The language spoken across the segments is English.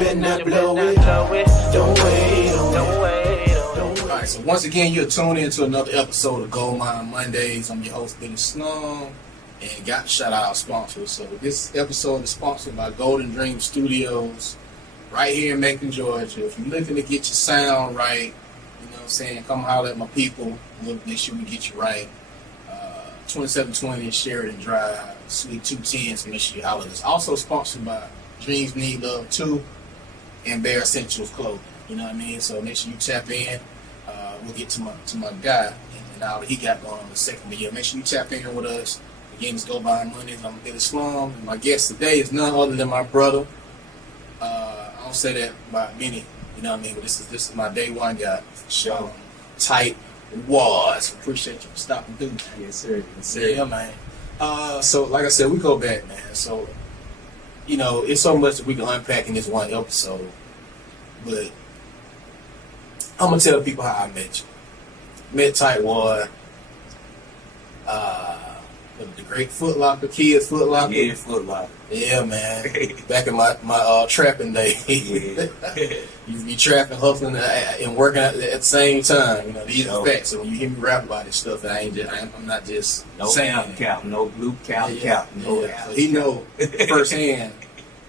better not blow it. Don't wait on it. Alright, so once again, you're tuned into another episode of Goldmine Mondays. I'm your host, Billy Slum, and got to shout out our sponsors. So this episode is sponsored by Golden Dream Studios, right here in Macon, Georgia. If you're looking to get your sound right, you know what I'm saying, come holler at my people. We'll make sure we get you right. 2720 Sheridan Drive, Suite 210, so make sure you holler. It's also sponsored by Dreams Need Love 2 and Bear Essentials Clothing. You know what I mean? So make sure you tap in. We'll get to my guy and all that he got going on the second of the year. Make sure you tap in with us. Again, it's Go By Mondays. I'm Billy Slum, and my guest today is none other than my brother. I don't say that by many, you know what I mean? But this is my day one guy. Sure. Tightwad. Appreciate you for stopping through. Yes, sir. Yes, sir. Yeah, man. So like I said, we go back, man. So, you know, it's so much that we can unpack in this one episode. But I'm gonna tell people how I met you. Met Tightwad. The great Foot Locker, kids Foot Locker. Yeah, Foot Locker. Yeah, man. Back in my trapping day. Yeah. You be trapping, hustling, and working at the same time. You know, these are facts. So when you hear me rap about this stuff, I'm not just saying cap, no blue cap, no. Yeah. So he know firsthand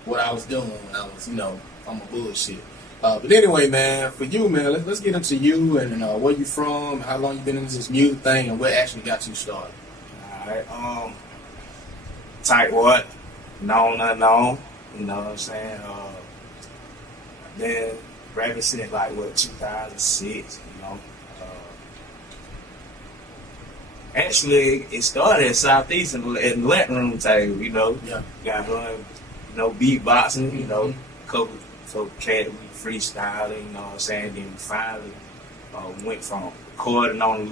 what I was doing when I was, you know, I'm a bullshit. But anyway, man, for you, man, let's get into you and where you from, how long you been in this music thing, and what actually got you started. Alright, Tightwad, known, unknown, you know what I'm saying? Then rapping since 2006, you know. Actually, it started at Southeast in the Latin room table, you know. Yeah. Got going, you know, beatboxing, you know, couple cat freestyling, you know what I'm saying? Then we finally went from recording on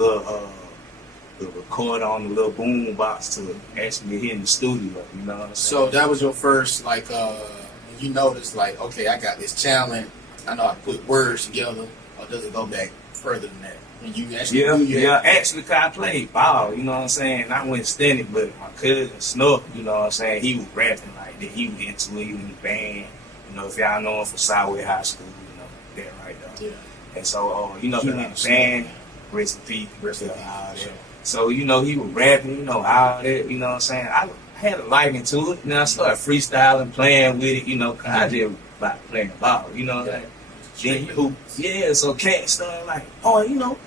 the boom box to actually hitting the studio, you know what I'm saying? So that was your first, you noticed, okay, I got this talent, I know I put words together, or does it go back further than that? When you actually actually, cause I played ball, you know what I'm saying? I went standing, but my cousin Snuff, you know what I'm saying? He was rapping like that, he was into it, he was in the band, you know, if y'all know him from Southway High School, you know, that right there. Yeah. And so, you know, he went in the band, rest in peace, all that. So, you know, he was rapping, you know, all that, you know what I'm saying? I had a liking to it, and I started freestyling, playing with it, you know, cause I just like playing ball, you know what I'm saying? Then hoops. Yeah, so cats started like, oh, you know,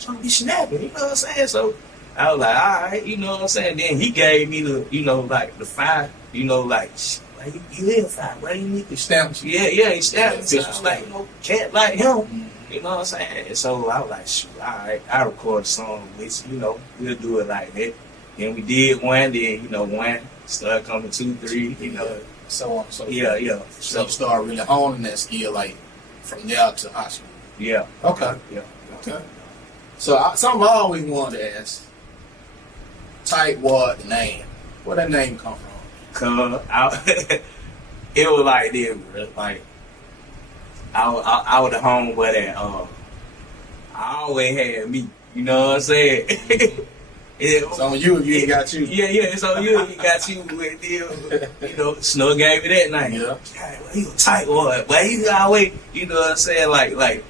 trying to be snapping, you know what I'm saying? So I was like, all right, you know what I'm saying? Then he gave me the, you know, like the 5, you know, like, you live 5, why you need the stamps? Yeah, he stamped me. So I was like, you know, cat like him. You know what I'm saying? And so I was like, shoot, all right, I record a song, which, you know, we'll do it like that. Then we did one, then, you know, one, started coming 2, 3, you know. So on, so yeah. So you started really honing that skill, from there to high school. Yeah. Okay. Yeah. Okay. So something I always wanted to ask, Tightwad, the name, where that name come from? Cause it was like this, bro. Like, I was the homeboy that I always had me. You know what I'm saying? It's on you if you ain't got you. Yeah, it's on you if you got you with deal. You know, Snug gave me that name. Yeah. Well, he was Tightwad, but he always, you know what I'm saying, like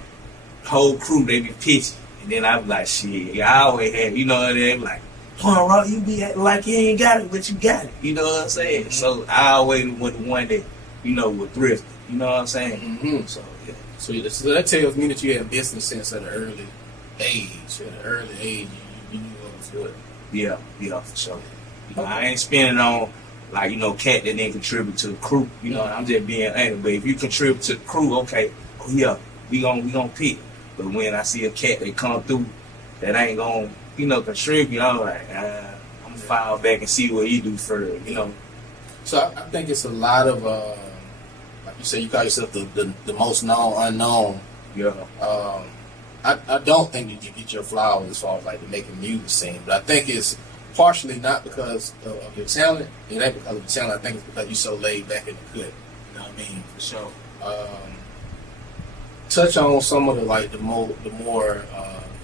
whole crew they be pitching. And then I was like, shit, I always had, you know what I mean? Like, come on, Rob, you be acting like you ain't got it, but you got it. You know what I'm saying? Mm-hmm. So I always was the one that, you know, was thrifty. You know what I'm saying? Mm-hmm. So, yeah. So that tells me that you had business sense at an early age. At an early age, you knew what was good. Yeah, for sure. You know, I ain't spending on, like, you know, cat that didn't contribute to the crew. You know, I'm just being angry. But if you contribute to the crew, okay, oh yeah, we gonna pick. But when I see a cat that come through that ain't gonna, you know, contribute, I'm like, I'm gonna file back and see what he do first, you know. So I think it's a lot of, like you say, you call yourself the most known unknown. Yeah. I don't think that you get your flowers as far as like the making music scene, but I think it's partially not because of your talent. It ain't because of the talent. I think it's because you're so laid back in the cut. You know what I mean? For sure. Touch on some of the more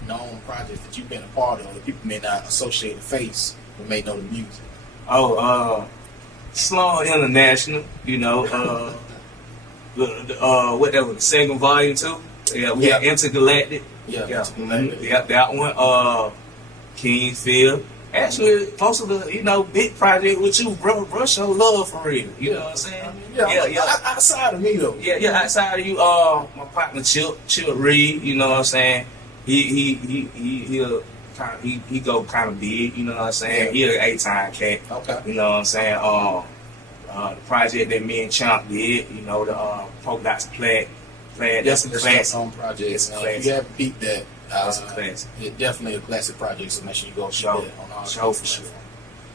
known projects that you've been a part of that people may not associate the face but may know the music. Slum International, you know, whatever, the second volume too. Yeah, we had Intergalactic. Yeah. Yeah, that one. Kingsfield. Actually, most of the, you know, big project with you, bro, show love for real. You know what I'm saying? Yeah. Outside of me though. Yeah, outside of you, my partner Chip Reed, you know what I'm saying? He'll he go kind of big, you know what I'm saying? He an 8-time cat. Okay. You know what I'm saying? The project that me and Chomp did, you know, the Polka Dots Plaid. That's a classic. On project. If you haven't peeped that, that's a classic. It's definitely a classic project, so make sure you go show that on our show for sure.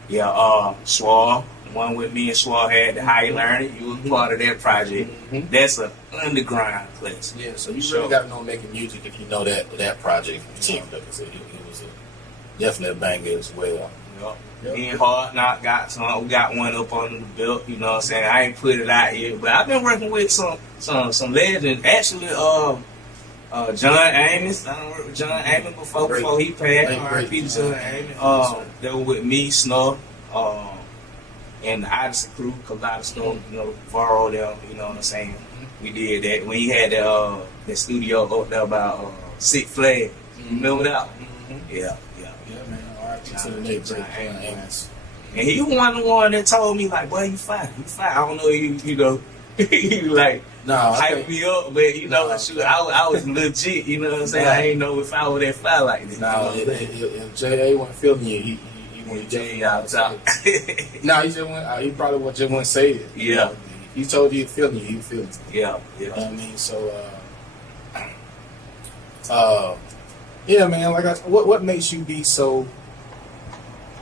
Yeah, Swar, the one with me and Swar had the How You Learn It. You were part of that project. Mm-hmm. That's an underground classic. Yeah, so you really got to know making music if you know that project. You know, it was definitely a banger as well. Yep. Me and Hard Knock we got one up under the belt, you know what I'm saying? I ain't put it out yet, but I've been working with some legends. Actually, John Amos, I done worked with John Amos before he passed. R.I.P. to John Amos. They were with me, Snuff, and the Odyssey crew, Kaleidoscope, you know, Varro them, you know what I'm saying? We did that. When he had the studio up there about Six Flags, remember that? Yeah, man. And he was one that told me, like, boy, you fine. I don't know, you know, he like hype me up, but you know, I was legit, you know what I'm saying? I ain't know if I was that fire like this. No, if J.A. wasn't feeling you, he wouldn't J.A. out top. No, he probably just wouldn't say it. Yeah. You know? He told you he feel you, he feel you. Yeah. You know what I mean? So, yeah, man, like what makes you be so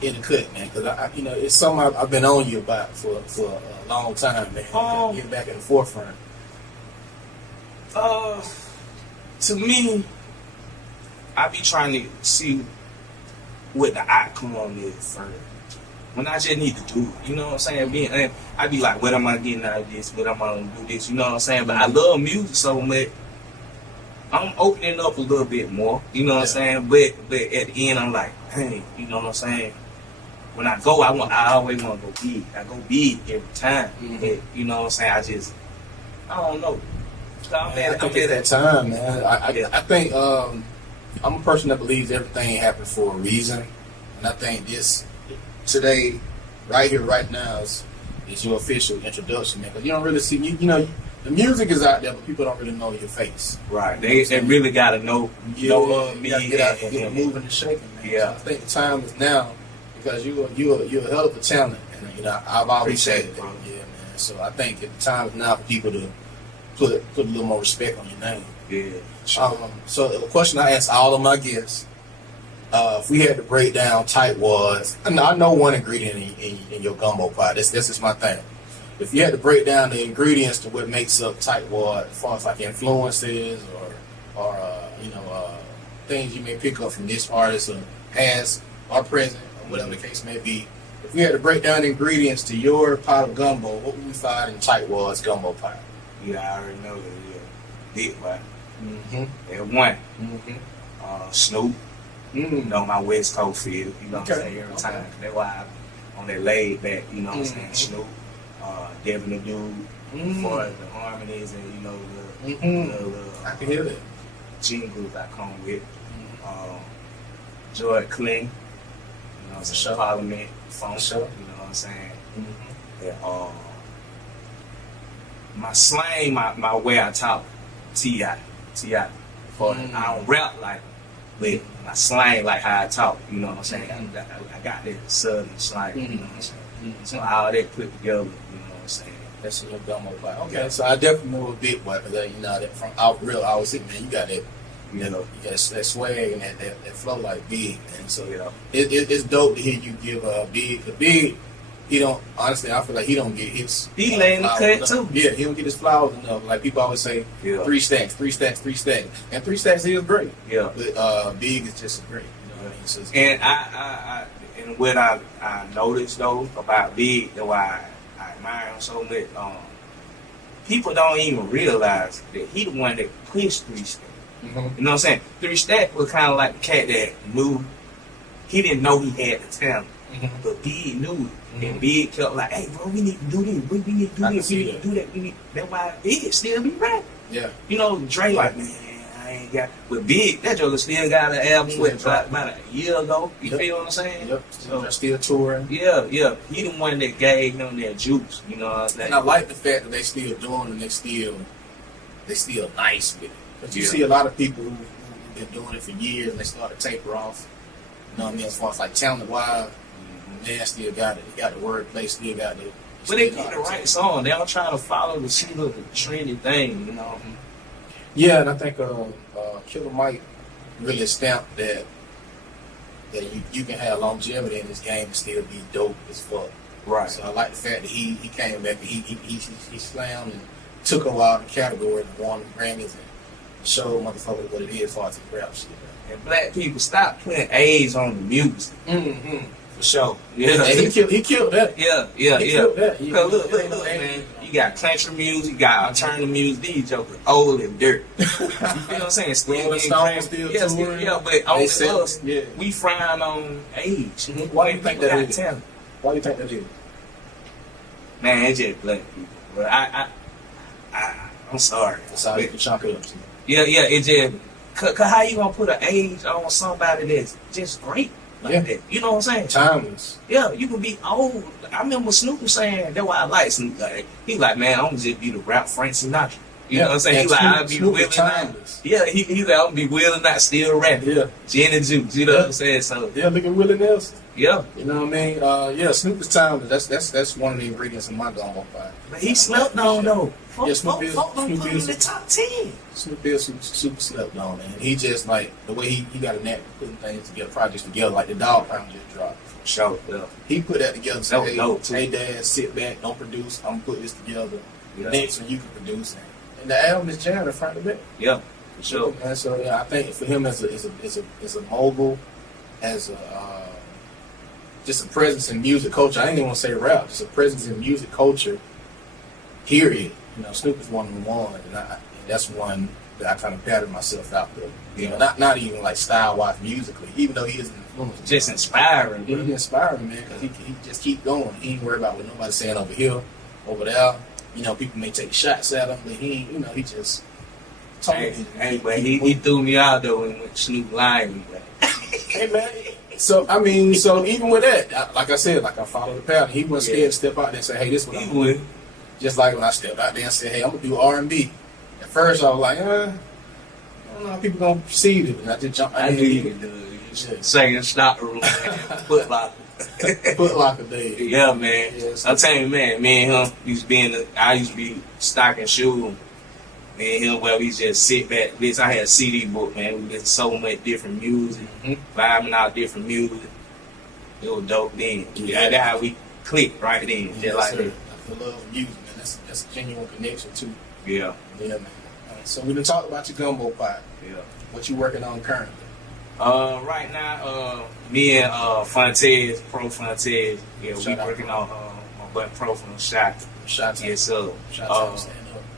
in the cut, man? Because you know, it's something I've been on you about for a long time, man. Getting back in the forefront. To me, I be trying to see what the outcome is first. When I just need to do it, you know what I'm saying? I be like, what am I getting out of this? What am I gonna do this? You know what I'm saying? But I love music so much. I'm opening up a little bit more, you know what I'm saying? But at the end, I'm like, hey, you know what I'm saying? When I go, I always want to go big. I go big every time. But, you know what I'm saying? I don't know. I think at that time, man. I think I'm a person that believes everything happens for a reason, and I think this today, right here, right now, is your official introduction, man. Because you don't really see, you know, the music is out there, but people don't really know your face. Right. They really got to know me. You gotta get out and moving and shaking, man. Yeah. So I think the time is now because you're a hell of a talent, and you know I've always said that. Yeah, man. So I think the time is now for people to put a little more respect on your name. Yeah. Sure. So the question I ask all of my guests, if we had to break down Tightwad, I know one ingredient in your gumbo pot. This is my thing. If you had to break down the ingredients to what makes up Tightwad, as far as like influences or you know things you may pick up from this artist or past or present or whatever the case may be, if we had to break down the ingredients to your pot of gumbo, what would we find in Tightwad's gumbo pot? Yeah, I already know that. Big one. And one. Snoop. You know, my West Coast feel. You know what I'm saying? Every time. That's why I'm on that laid back. You know what I'm saying? Snoop. Devin the Dude. For the harmonies and you know the I can hear that. Jingles I come with. Joy Kling. You know what I'm saying? Parliament. Funk. You know what I'm saying? Yeah. My slang, my way I talk, T.I. For I don't rap like, but my slang like how I talk. You know what I'm saying? I got that southern slang. You know what I'm saying? So all that put together. You know what I'm saying? That's in your gumbo pot. Okay, so I definitely know a bit, boy, because you know that from out real, I was thinking, man, you got that. You know, you got that swag and that flow like Big, and so you know, it's dope to hear you give Big. He don't, honestly, I feel like he don't get his. He laying the cut too. Yeah, he don't get his flowers enough. Like people always say, 3 stacks. And 3 stacks is great. Yeah. But Big is just great. You know what I mean? So and and what I noticed though about Big, that why I admire him so much, people don't even realize that he the one that pushed 3 stacks. You know what I'm saying? 3 stacks was kind of like the cat that knew he didn't know he had the talent. but Big knew it. And Big kept like, hey, bro, we need to do this. We need to do this. We need to do that. That's why Big still be rapping. Yeah. You know, Dre like, man, I ain't got. But Big, that joker still got an album with about a year ago. You feel what I'm saying? Yep. So still touring. Yeah. He the one that gave him that juice. You know what I'm saying? And I like the fact that they still doing and they still nice with it. But you see a lot of people who've been doing it for years and they start to taper off. You know what I mean? As far as like talent wise, man still got it. He got the wordplay, still got the. But they get the right song. They don't try to follow the trendy thing, you know. Yeah, and I think Killer Mike really stamped that you can have longevity in this game and still be dope as fuck. Right. So I like the fact that he came back and he slammed and took a while in the category and won Grammys and showed motherfuckers what it is as far as his rap shit. And black people, stop putting age on the music. For sure. Yeah, he killed that. Yeah. Killed that. Cause look, man. You got country music, you got alternative music. These jokers old and dirt. You feel what I'm saying? Still getting crazy. Yeah, but only us, we frown on age. Why do you think that is? Why do you think that is? Man, it's just black people. But I'm sorry. That's how you can chalk it up. Yeah, it just. Cause how you gonna put an age on somebody that's just great like that? You know what I'm saying? Timeless. Yeah, you can be old. I remember Snoop was saying that's why I like Snoop. Like, he like, man, I'm gonna just be the rap Frank Sinatra. You know what I'm saying? He like, I'll be willing not. Yeah, he like, I'm gonna be willing not still rapping. Yeah. Gin and juice. You know what I'm saying? So yeah, look at Willie Nelson. Yeah. You know what I mean? Snoop is timeless. That's one of the ingredients in my gumbo pie. But he slept on though. Snoop don't put him in the top 10. Snoop is super slept on, man. He just like the way he got a knack for putting things together, projects together, like the Dog Pound just dropped. For sure. Yeah. He put that together and said, hey dad, sit back, don't produce, I'm gonna put this together. Next one you can produce. And the album is jammed in front of it. Yeah, for sure. And so I think for him as a mogul, as a just a presence in music culture. I ain't even want to say rap, just a presence in music culture. Period. You know, Snoop is one of the ones, and that's one that I kind of patted myself out with. You know, not even like style-wise musically, even though he is an influence. Just inspiring. He's inspiring, man, because he just keep going. He ain't worried about what nobody's saying over here, over there. You know, people may take shots at him, but he ain't, you know, he just talking. But he threw me out though when Snoop lied me. Hey man. So I mean, even with that, like I said, like I followed the pattern. He wasn't scared to step out there and say, "Hey, this is what I'm doing." Just like when I stepped out there and said, "Hey, I'm gonna do R&B." At first, I was like, "I don't know how people gonna perceive it," and I just jumped. I knew you could do it. Singing "Stop the Room," Foot Locker. Foot Locker days. Yeah, man. Yes. I tell you, man, me and him used to be stocking shoes. Me and him, we just sit back. I had a CD book, man. We listen to so much different music, vibing out different music. It was dope then. Yeah, that's how we clicked right then. Just like that. The love of music, man. That's a genuine connection too. Yeah. Yeah, man. So we done talked about your gumbo pie. Yeah. What you working on currently? Right now, me and Fontez, Pro Fontez, we working on my button Pro from Shot. Yes, sir.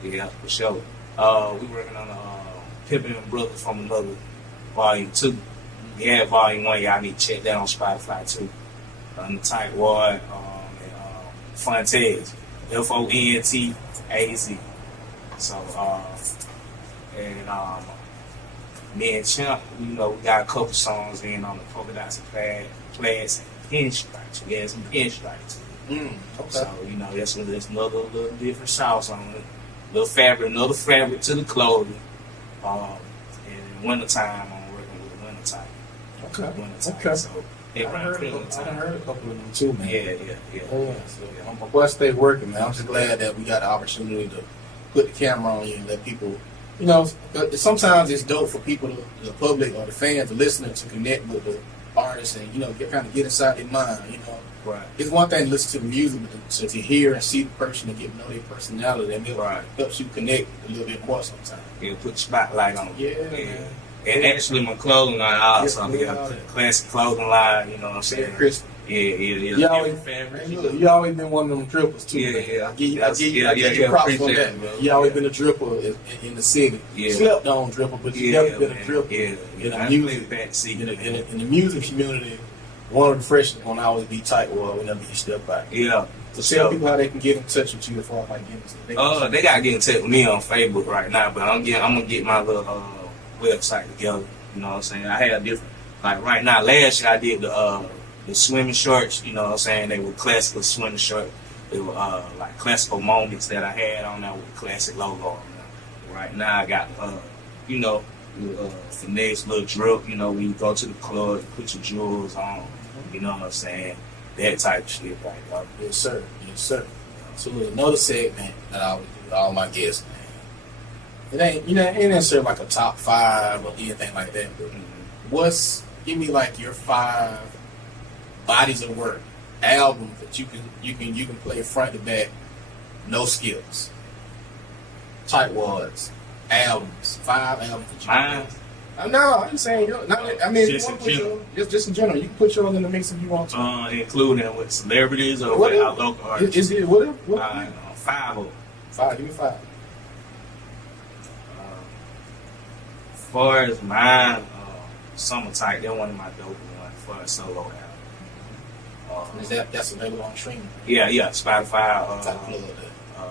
Yeah, for sure. We working on Pippin and Brothers from Another Volume 2. We had Volume 1. Y'all need to check that on Spotify too. On the Tightwad and Fontez, Fontaz. So me and Champ, you know, we got a couple songs in on the Polka Dots and Plaids and Pinstripes. We had some Pinstripes. Okay. So, you know, that's another little different sauce on it. Another fabric to the clothing. And in wintertime, I'm working with wintertime. Okay. Okay. So, I heard a couple of them too, man. Yeah. So, my boy stay working, man. I'm just glad that we got the opportunity to put the camera on you and let people, you know, sometimes it's dope for people, the public or the fans, the listeners, to connect with the artists and, you know, kind of get inside their mind, you know. Right. It's one thing to listen to the music, but to hear and see the person and get to know their personality, and it helps you connect a little bit more sometimes. Yeah, put the spotlight on them. Yeah. And actually, my clothing line also, classic clothing line, you know what I'm saying? Crispy. Yeah. You always been one of them drippers too. Yeah. I give you props for that, man. You always been a dripper in the city. Yeah. Slept on dripper, but you never been a dripper. Yeah. In the music community, one of the freshest gonna always be Tightwad whenever you step out. Yeah. So tell people how they can get in touch with you as far as like getting to They gotta get in touch with me on Facebook right now, but I'm gonna get my little website together. You know what I'm saying? I had different, like right now. Last year I did the swimming shorts. You know what I'm saying? They were classical swimming shorts. They were like classical moments that I had on there with the classic logo on there. Right now I got you know, finesse little drip. You know, when you go to the club, you put your jewels on. You know what I'm saying? That type of shit right there. Yes, sir. Yes, sir. So there's another segment that I would do with all my guests, man. It ain't, you know, it ain't necessarily like a top 5 or anything like that. But give me like your 5 bodies of work, albums that you can play front to back, no skips. Tightwads, albums, 5 albums that you can play. No, I'm saying, I mean, just in general. Just in general. You can put yours in the mix if you want to. Including with celebrities or whatever. with our local artists. Is it whatever? 5 of them. 5, give me 5. As far as mine, Summer Tight, they're one of my dope ones for a solo album. That's available on streaming? Yeah, Spotify,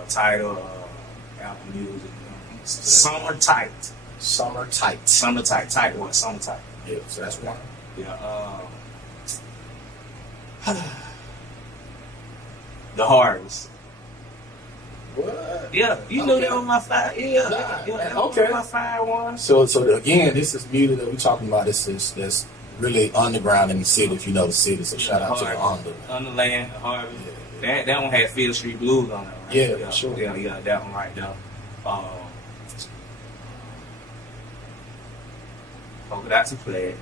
Tidal, Apple Music. Summer Tight. Summer Tight. Tightwad, Summer Tight. Yeah, so that's one. Yeah. The Harvest. What? Yeah, you know that was my 5. Yeah, that okay. was my 5 one. So again, this is music that we're talking about. This is that's really underground in the city, if you know the city. So shout out to the Underland, Harvest. Yeah. That one had Field Street Blues on it. Right? Yeah, for sure. Yeah, that one right there. Polka Dots and Flag.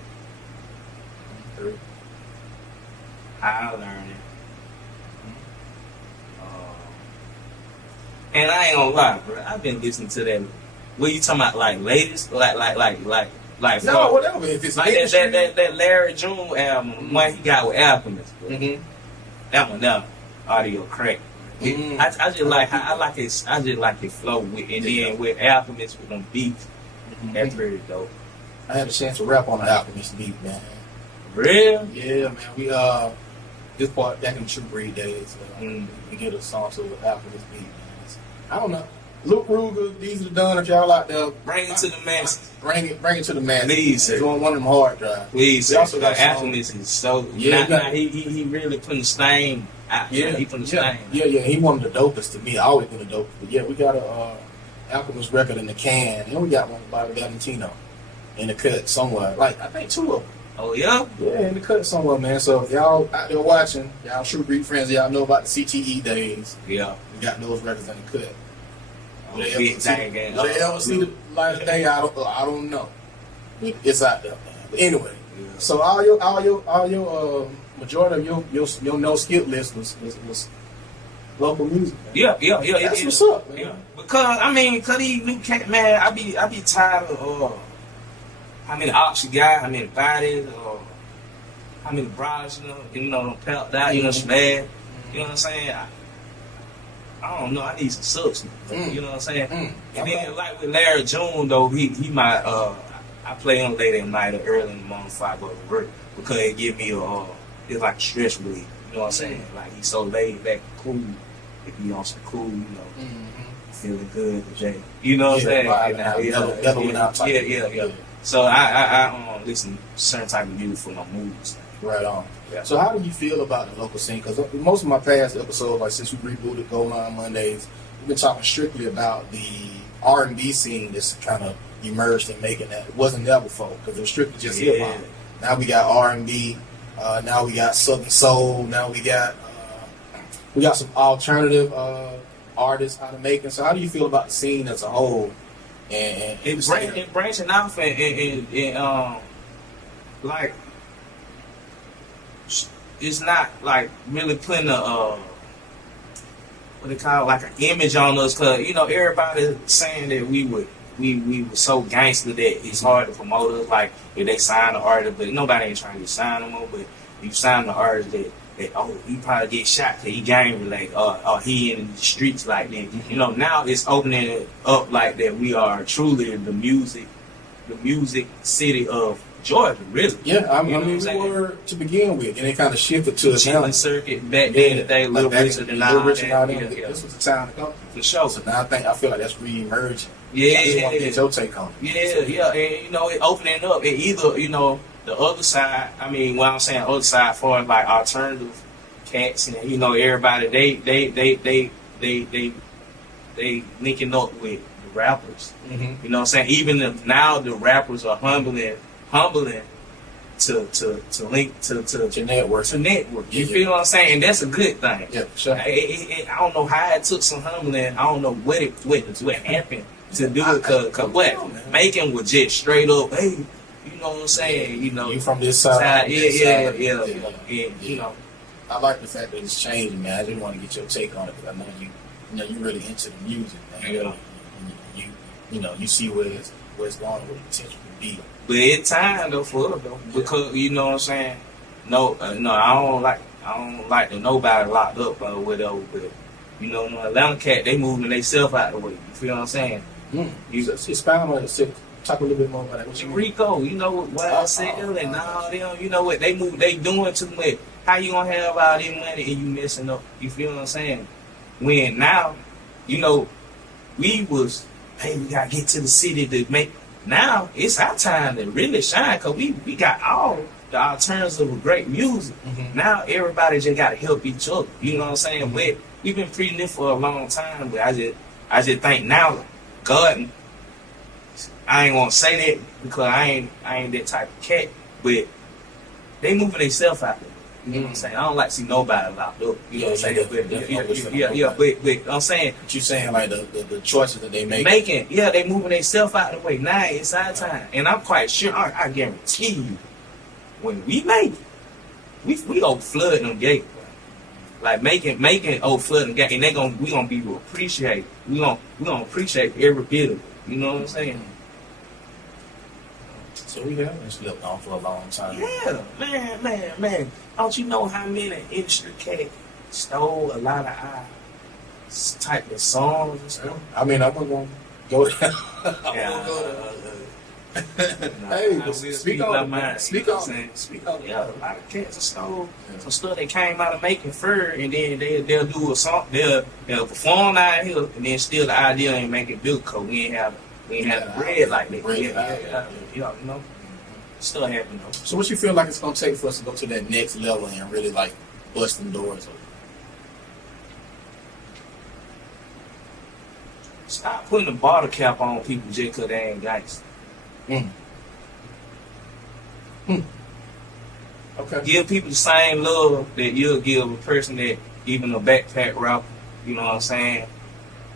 High Learning. And I ain't gonna lie, bro. I've been listening to that. What you talking about? Like latest? Like. No, whatever. If it's like that Larry June album, one he got with Alchemist. Mm-hmm. That one, there, audio crack. Mm-hmm. I just like how I like it flow with, and then with Alchemist with them beats. Mm-hmm. That's very dope. I had a chance to rap on the Alchemist beat, man. Real? Yeah, man. We this part back in the True Breed days. We get a song to the Alchemist beat, man. I don't know. Luke Ruger, these are done. If y'all out there, bring it to the masses. Bring it to the masses. Please, it's on one of them hard drives. Please, we also got Alchemist is so. Yeah, he really putting the stain out. Yeah, he putting the stain. Yeah. He one of the dopest to me. I always been the dopest. But yeah, we got a Alchemist record in the can, and we got one by Valentino in the cut somewhere. Like I think 2 of them. Oh yeah. Yeah, in the cut somewhere, man. So if y'all out there watching, y'all True Breed friends, y'all know about the CTE days. Yeah. We got those records in the cut. Will they ever see the light of day? I don't know. It's out there, man. But anyway, so all your majority of your no skip list was local music. Man. Yeah. That's what's up, man. Yeah. Because these new cat, man, I be tired of how many ops you got, how many bodies, or how many brothers, pelted out, smashed. You know what I'm saying? I don't know. I need some substance. You know what I'm saying? And then, like with Larry June, though, he might. I play him late at night or early in the morning before I go to work because it give me it's like a stress relief. You know what I'm saying? Like he's so laid back, and cool. If he on some cool, feeling good today. You know what I'm saying? Yeah. So I listen to certain type of music for my moods. Right on. Yeah. So how do you feel about the local scene? Because most of my past episodes, like since we rebooted Goldmine Mondays, we've been talking strictly about the R&B scene that's kind of emerged and making that. It wasn't there before because it was strictly just hip hop. Now we got R&B. Now we got Southern Soul. Now we got some alternative artists out of Macon. So how do you feel about the scene as a whole? And branching off and like. It's not like really putting what they call like an image on us, cause everybody saying that we were so gangster that it's hard to promote us. Like if they sign an artist, but nobody ain't trying to sign them more. But you sign the artist that he probably get shot cause he gang related, or he in the streets like that. Now it's opening it up like that. We are truly the music city of Georgia, really. Yeah, I You know mean, what I'm we were to begin with, and it kind of shifted to the Chilling town. circuit back then, today, Little Richard and all that. Yeah, Yeah, this was the town to go. for sure. So now I feel like that's re-emerging. Yeah, I just want to get your take on it. yeah, and you know, it opening up. And either you know, the other side. I mean, what I'm saying, other side for like alternative cats, and you know, everybody they linking up with the rappers. Mm-hmm. You know what I'm saying? Even if now the rappers are humbling to link to network. To network. You Yeah. feel what I'm saying? And that's a good thing. Yeah, sure. I don't know how it took some humbling. I don't know what happened to do it. Cause what making was just straight up. Hey, you know what I'm saying? You know, You from this side? Yeah. You know, I like the fact that it's changing, man. I just want to get your take on it because I know you really into the music, man. Yeah. You know, you see where it's going, where the potential can be. but it's time though for it though, because you know what I'm saying. No, I don't like the nobody locked up or whatever. But you know, the Atlanta cat, they moving themselves out the way. You feel what I'm saying? Expound on it. Talk a little bit more about that. What you mean? Rico, you know what I said, and all them, you know what they doing too much. How you gonna have all this money and you messing up? You feel what I'm saying? When now, you know, we gotta get to the city to make. Now it's our time to really shine because we got all the alternatives of great music. Mm-hmm. Now everybody just gotta help each other. You know what I'm saying? Mm-hmm. But we've been preaching this for a long time. But I just think now, God. I ain't gonna say that because I ain't that type of cat, but they moving themselves out there. You know what I'm saying? I don't like to see nobody locked up. You know what I'm saying? But I'm saying, But you saying like the choices that they make. they moving themselves out the way. Now it's our time, and I'm quite sure. I guarantee you, when we make it, we gonna flood them gates. Like making flood them gates, and we gonna be appreciated. We gonna appreciate every bit of it. You know what I'm saying? So we have been slept on for a long time. Yeah, man. Don't you know how many industry cats stole a lot of our type of songs and stuff? I mean, I'm gonna go there. Hey, but speak on it. Speak on it. Yeah, a lot of cats stole some stuff that came out of making fur, and then they'll do a song, they'll perform out here, and then still the idea ain't make it good because we ain't have the bread like that. You know, still happening though. So what you feel like it's gonna take for us to go to that next level and really like bust them doors open? Stop putting a bottle cap on people just because they ain't gangster. Okay. Give people the same love that you'll give a person that even a backpack rapper. You know what I'm saying?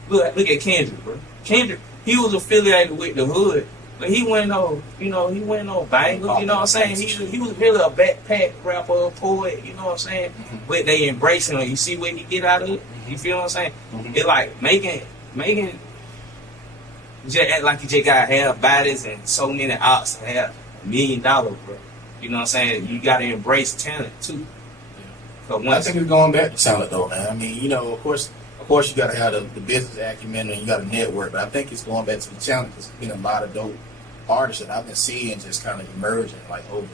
Look at Kendrick, bro. Kendrick, he was affiliated with the hood, but he went no banger. You know what I'm saying? He was really a backpack rapper, a poet. You know what I'm saying? Mm-hmm. But they embrace him. You see what he get out of it? You feel what I'm saying? Mm-hmm. It like making. Just act like you just gotta have bodies and so many ops to have $1 million, bro. You know what I'm saying? You gotta embrace talent too. I think it's going back to talent though, man. I mean, you know, of course you gotta have the business acumen and you gotta network, but I think it's going back to the talent because there's been a lot of dope artists that I've been seeing just kind of emerging like over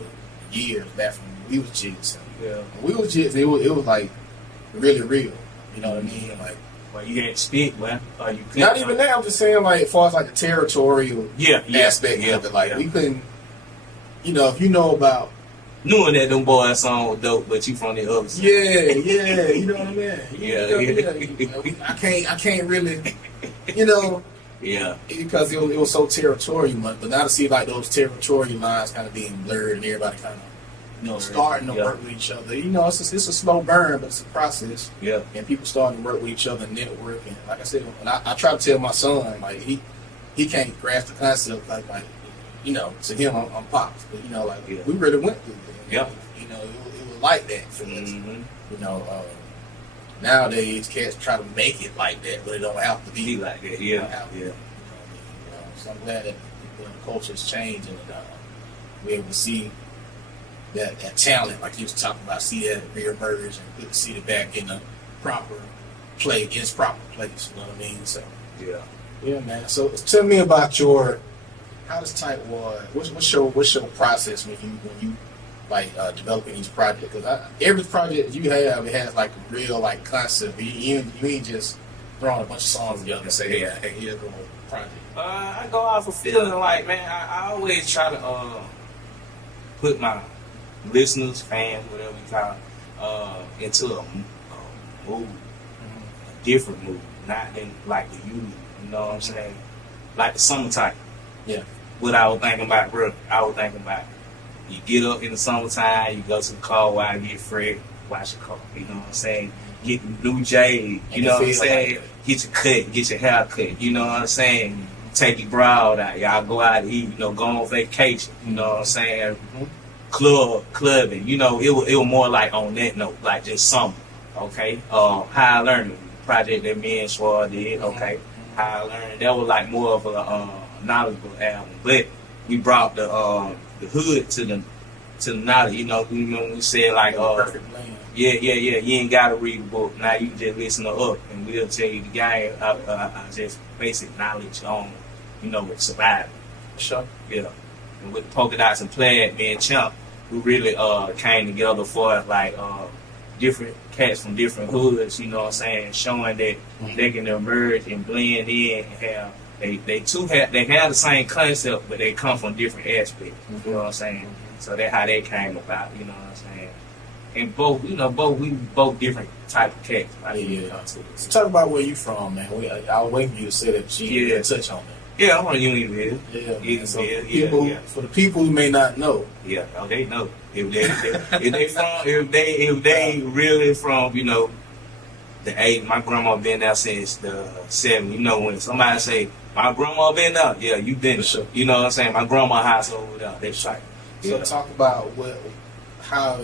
years back from when we was jigs. Yeah. When we was jigs, it was like really real. You know what I mean? Like. Well, you can't speak, man. Or you couldn't. Not even that. I'm just saying, like, as far as like the territorial aspect of it, like we couldn't. You know, if you know about knowing that them boys song was dope, but you from the other side. Yeah, you know what I mean. Yeah. I can't really, you know. Yeah. Because it was so territorial, but now to see like those territorial lines kind of being blurred and everybody kind of. Starting to work with each other. You know, it's a slow burn, but it's a process. Yeah. And people starting to work with each other, network, and like I said, when I try to tell my son, like he can't grasp the concept, like you know, to him I'm pops, but you know, like we really went through it. Yeah. You know, it was like that for us. Mm-hmm. You know, nowadays cats try to make it like that, but it don't have to be like that. Yeah. So I'm glad that the culture's changed and we're able to see. That talent, like you was talking about, see that reemerge and put the city back in a proper place, in its proper place. You know what I mean? So yeah, man. So tell me about your how does Tightwad? What's your process when you like developing each project? Because every project you have, it has like a real like concept. You ain't just throwing a bunch of songs together and say, hey, here's the whole project. I go off of feeling like, man, I always try to put my listeners, fans, whatever you call it, into a mood, a different mood, not in like the usual. You know what I'm saying? Like the summertime. Yeah. What I was thinking about, bro, you get up in the summertime, you go to the car while you get fresh, wash your car. You know what I'm saying? Get the new J, you know what I'm saying? Like get your cut, get your hair cut, you know what I'm saying? Take your broad out, y'all go out to eat, you know, go on vacation, you know what I'm saying? Clubbing, you know, it was more like on that note, like just summer, okay? High Learning, project that me and Swar did, okay? High Learning, that was like more of a knowledgeable album, but we brought the hood to the knowledge, you know, when we said like, perfect blend. Yeah, you ain't gotta read the book, now you can just listen to up, and we'll tell you the game, just basic knowledge on, you know, surviving. Sure. Yeah. And with Polka Dots and Plaid, me and Chump, we really came together for like different cats from different hoods, you know what I'm saying, showing that they can emerge and blend in and have they have the same concept, but they come from different aspects. You know what I'm saying? So that's how they came about. You know what I'm saying? And we both different type of cats. So talk about where you from, man. I was waiting for you to say that. You touch on that. Yeah, I'm from Unionville. For the people who may not know. Yeah, they know. If they really from, you know, the 80s, my grandma been there since the 70s. You know, when somebody say, my grandma been there, yeah, you been there. Sure. You know what I'm saying? My grandma house over there. That's right. So talk about how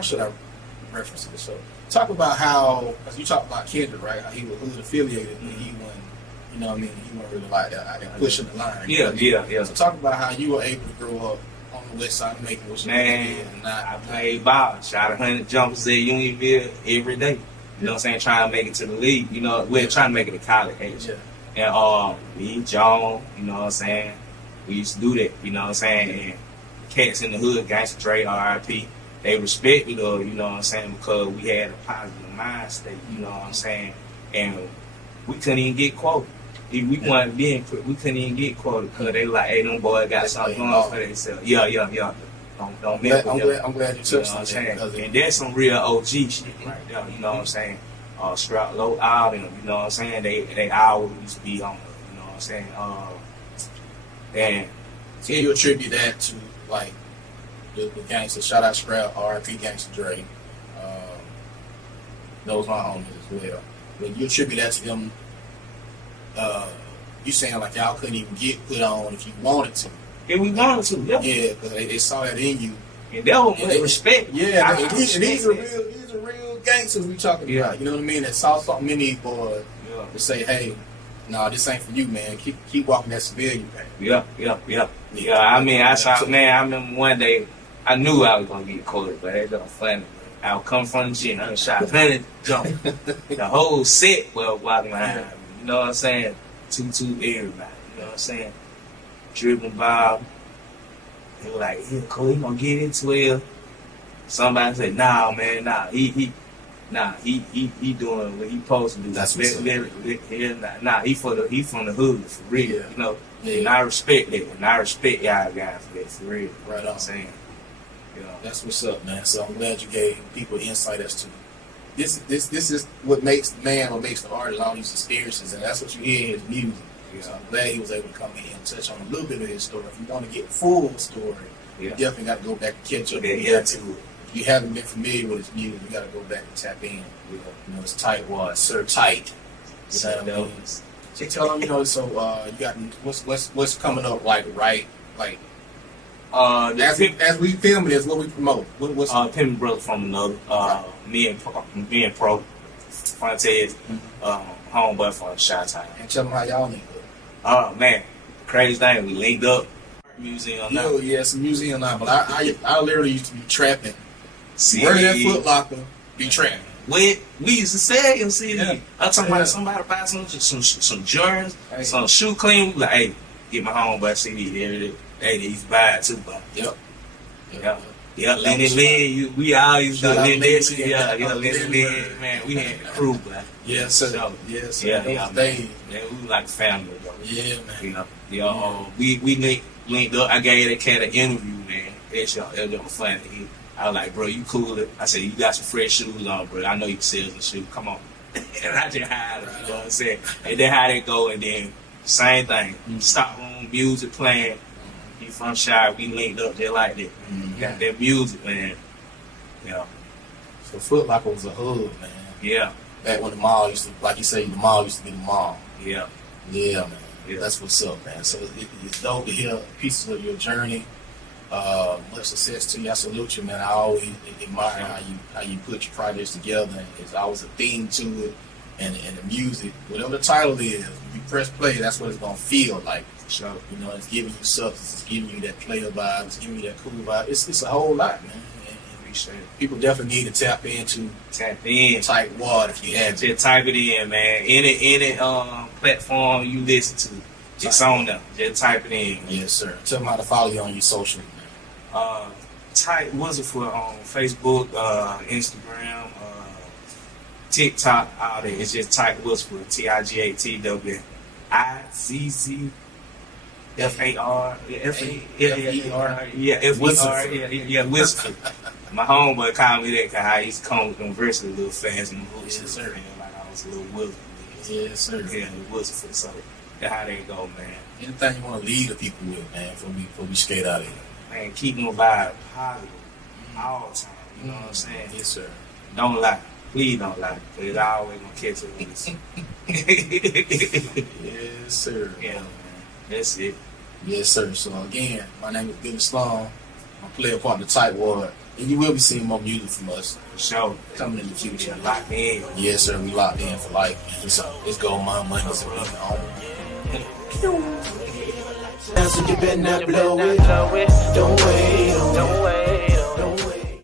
should I reference this? So talk about how, because you talk about Kendrick, right? How he was hood affiliated, and he wasn't, you know what I mean? He wasn't really like that. I didn't pushing the line. Yeah. So talk about how you were able to grow up on the west side of Macon, which I played ball, shot 100 jumpers at Unionville every day. You know what I'm saying? Trying to make it to the league. You know, we're trying to make it to college age. Yeah. And me, John, you know what I'm saying? We used to do that, you know what I'm saying? And cats in the hood, Gangsta Dre, R.I.P., they respected us, you know what I'm saying, because we had a positive mind state, you know what I'm saying? And we couldn't even get quoted. If we wanted being, we couldn't even get quoted because they were like, hey, them boys got something going for themselves. Yeah. Don't mess with them. I'm glad you touched on that. And that's some real OG shit right there, you know what I'm saying? Strap low out and you know what I'm saying? They always used to be on it, you know what I'm saying? And so you attribute that to like the gangster, shout out Scrap, R.I.P. Gangsta Dre, those my homies as well. But you attribute that to them. You saying like y'all couldn't even get put on if you wanted to. If we wanted to, yeah, because they saw that in you. And that was respect. Yeah, these are real gangsters we talking about. You know what I mean? That saw something in these boys to say, hey, no, this ain't for you, man. Keep walking that civilian path. Yeah. I mean, I remember one day I knew I was gonna get caught, but it was funny. I would come from the gym, I shot 100 jump. The whole set was walking behind me. You know what I'm saying? 2-2 everybody. You know what I'm saying? Dribbling ball. They were like, yeah, Cole, he gonna get into it. Somebody said, nah, man, he doing what he supposed to do. That's what's up. He from the hood for real, you know. Yeah. And I respect that, and I respect y'all guys for that, for real. Right, you know what I'm saying? You know. That's what's up, man. So I'm glad you gave people insight as to this is what makes the man, what makes the artist, all these experiences, and that's what you hear in his music. Yeah. So I'm glad he was able to come in and touch on a little bit of his story. If you want to get full story, you definitely got to go back and catch up. If you haven't been familiar with his music, you got to go back and tap in. You know, it's Tightwad, Sir Tight. You know what I mean? So tell them, you know, so you got what's coming up like as we film this, what we promote? What's Pimmy Brother from another. Me and Pro Fontes, homeboy from Chi-Town. And tell them how y'all linked up. Oh man, crazy thing, we linked up. Museum now. Yeah, it's a museum now. But I literally used to be trapping. Working at Foot Locker, be trapping. We used to say and see. I'm talking about somebody buy some germs, some shoe clean. We like, hey, get my homeboy CD every day. They used to buy it too, but yeah, Lenny Lynn, we always do Lenny Lynn. Yeah, Lenny Lynn, man, we had a crew, man. Yes, sir. So, Yes, sir. yeah, Man, we was like a family, bro. yeah, man. We linked up. I gave that cat an interview, man. It was funny. I was like, bro, you cool? I said, you got some fresh shoes on, bro. I know you can sell some shoes. Come on. And I just hired him, you know what I'm saying? And then how they go, and then same thing. Stock room, music playing. You from Shy, we linked up there like that. Got that music, man. Yeah. So Foot Locker was a hood, man. Yeah. Back when the mall used to, like you say, the mall used to be the mall. Yeah. Yeah, man. Yeah. That's what's up, man. So it's dope to hear pieces of your journey. Much success to you. I salute you, man. I always admire how you put your projects together. And there's always a theme to it, and the music, whatever the title is, if you press play, that's what it's gonna feel like. Sure. You know, it's giving you substance, it's giving you that player vibe, it's giving you that cool vibe. It's a whole lot, man. And people definitely need to tap in. Tightwad if you have it. Just type it in, man. Any platform you listen to, it's on there. Just type it in. Yes, sir. Tell them how to follow you on your social, man. Tight Whisper on Facebook, Instagram, TikTok, all that. It's just Tight Whisper, TIGATWIZZFAR. Whisper. My homeboy called me that because I used to come with them verses a little fast in the hooks. Yes, sir. Like I was a little wizard. Yes, sir. Yeah, the Whisper. So that's how they go, man. Anything you want to lead the people with, man, before we skate out of here? Man, keep them vibe positive all the time. You know what I'm saying? Yes, sir. Don't lie. Please don't lie. Because it's always going to catch a release. Yes, sir. Yeah, man. That's it. Yes, sir. So, again, my name is Billy Sloan. I'm player partner Tightwad. And you will be seeing more music from us. For sure. Coming in the future. Locked in. Yes, sir. We locked in for life, man. So, it's Goldmine money. So, we on. Now so you better not blow it.